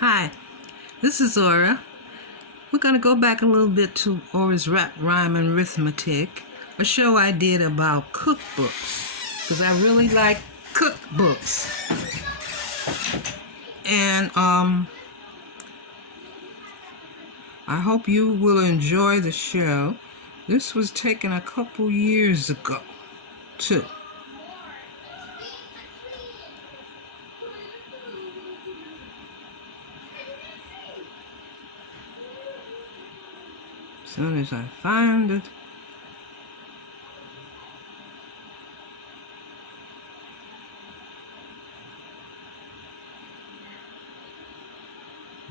Hi, this is Aura. We're going to go back a little bit to Aura's Rap, Rhyme, and Arithmetic, a show I did about cookbooks, because I really like cookbooks. And I hope you will enjoy the show. This was taken a couple years ago, too. As soon as I find it.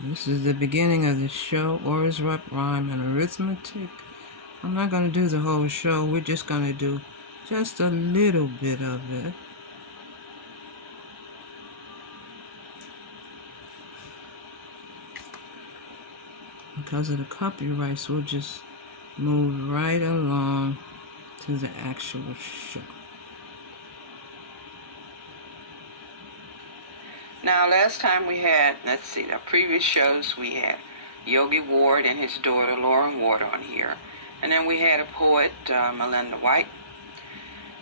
This is the beginning of the show, Aura's Rap, Rhyme, and Arithmetic. I'm not going to do the whole show. We're just going to do just a little bit of it. Because of the copyrights, we'll just move right along to the actual show. Now, last time we had, the previous shows, we had Yogi Ward and his daughter, Lauren Ward, on here. And then we had a poet, Melinda White.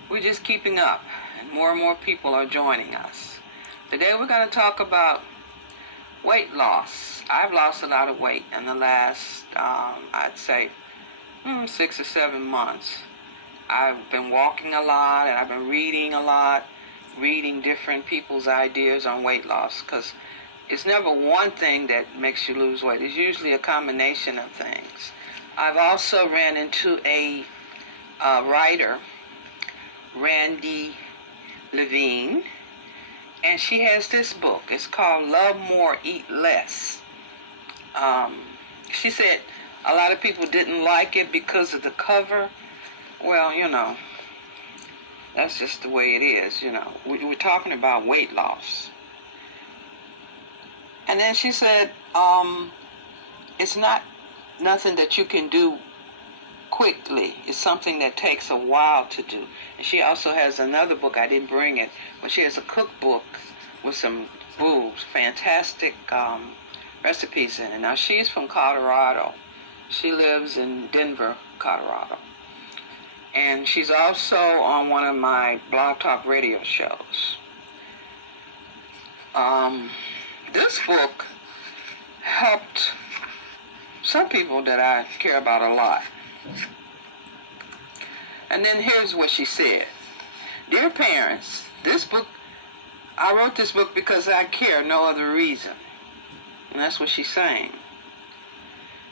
We're just keeping up, and more people are joining us. Today we're going to talk about weight loss. I've lost a lot of weight in the last, I'd say, 6 or 7 months. I've been walking a lot, and I've been reading a lot, reading different people's ideas on weight loss, because it's never one thing that makes you lose weight. It's usually a combination of things. I've also ran into a writer, Randy Levine, and she has this book. It's called Love More, Eat Less. She said a lot of people didn't like it because of the cover. Well, that's just the way it is, We're talking about weight loss. And then she said, it's not nothing that you can do quickly. It's something that takes a while to do. And she also has another book. I didn't bring it, but she has a cookbook with some fantastic recipes in it. Now, she's from Colorado. She lives in Denver, Colorado. And she's also on one of my Blog Talk radio shows. This book helped some people that I care about a lot. And then here's what she said. Dear parents, I wrote this book because I care, no other reason. And that's what she's saying.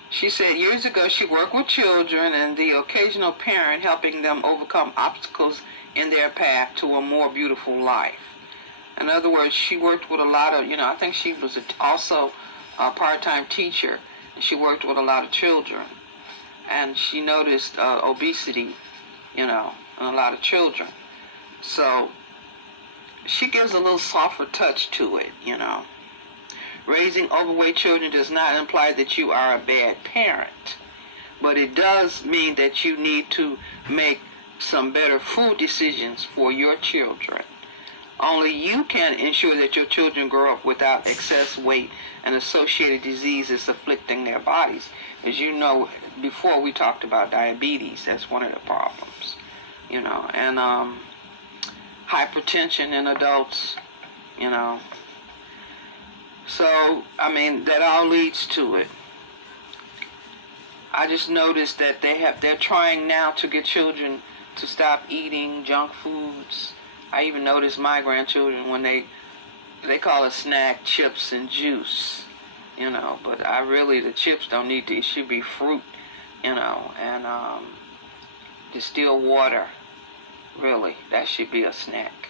She said years ago she worked with children and the occasional parent, helping them overcome obstacles in their path to a more beautiful life. In other words, she worked with a lot of, I think she was also a part-time teacher, and she worked with a lot of children. And she noticed obesity, in a lot of children. So she gives a little softer touch to it, Raising overweight children does not imply that you are a bad parent, but it does mean that you need to make some better food decisions for your children. Only you can ensure that your children grow up without excess weight and associated diseases afflicting their bodies. As you know, before we talked about diabetes, that's one of the problems, and hypertension in adults, So, that all leads to it. I just noticed that they're trying now to get children to stop eating junk foods. I even noticed my grandchildren when they call a snack chips and juice, but the chips don't need to, it should be fruit, and distilled water, really, that should be a snack.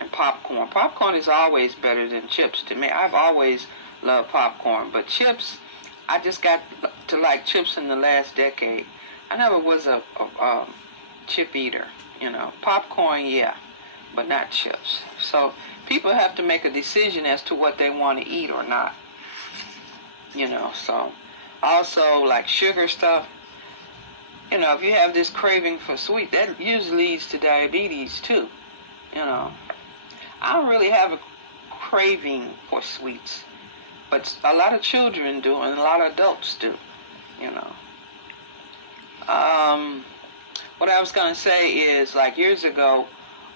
And popcorn. Popcorn is always better than chips to me. I've always loved popcorn, but chips, I just got to like chips in the last decade. I never was a chip eater, Popcorn, yeah, but not chips. So people have to make a decision as to what they want to eat or not, So also, like sugar stuff, if you have this craving for sweet, that usually leads to diabetes too, I don't really have a craving for sweets, But a lot of children do, and a lot of adults do, you know. What I was going to say is, like years ago,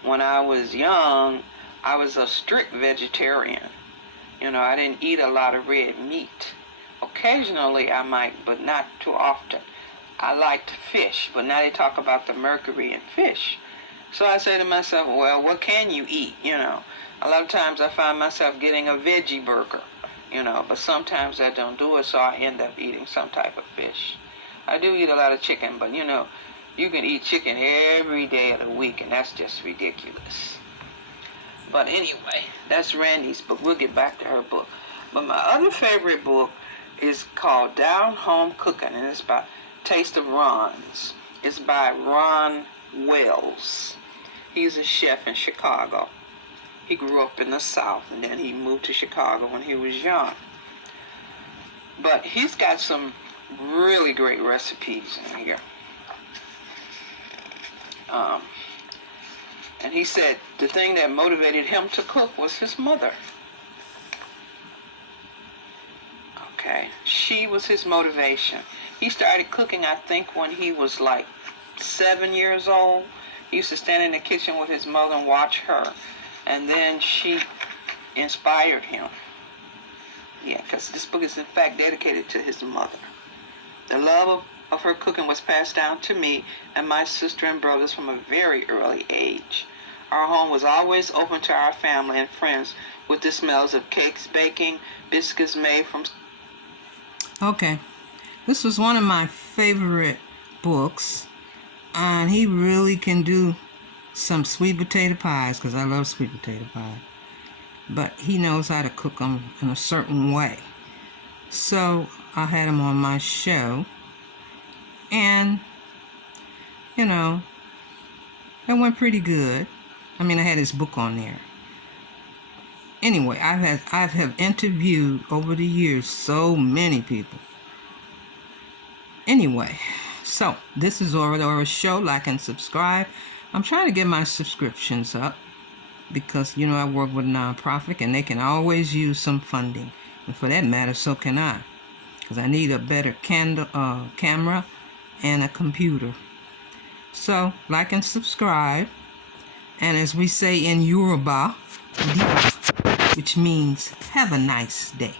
when I was young, I was a strict vegetarian. You know, I didn't eat a lot of red meat. Occasionally I might, but not too often. I liked fish, but now they talk about the mercury in fish. So I say to myself, well, what can you eat, you know? A lot of times I find myself getting a veggie burger, you know, but sometimes I don't do it, so I end up eating some type of fish. I do eat a lot of chicken, but, you know, you can eat chicken every day of the week, and that's just ridiculous. But anyway, that's Randy's book. We'll get back to her book. But my other favorite book is called Down Home Cooking, and it's by Taste of Ron's. It's by Ron Wells. He's a chef in Chicago. He grew up in the South, and then he moved to Chicago when he was young. But he's got some really great recipes in here. And he said the thing that motivated him to cook was his mother. Okay, she was his motivation. He started cooking, I think, when he was like 7 years old. He used to stand in the kitchen with his mother and watch her. And then she inspired him. Yeah, because this book is in fact dedicated to his mother. The love of her cooking was passed down to me and my sister and brothers from a very early age. Our home was always open to our family and friends with the smells of cakes baking, biscuits made from... Okay, this was one of my favorite books, and he really can do some sweet potato pies, because I love sweet potato pie, but he knows how to cook them in a certain way. So I had him on my show, and you know, it went pretty good. I mean, I had his book on there. Anyway, I have interviewed over the years so many people. Anyway, so this is Ora's show. Like and subscribe. I'm trying to get my subscriptions up because, you know, I work with a nonprofit and they can always use some funding. And for that matter, so can I. Because I need a better camera and a computer. So, like and subscribe. And as we say in Yoruba, which means have a nice day.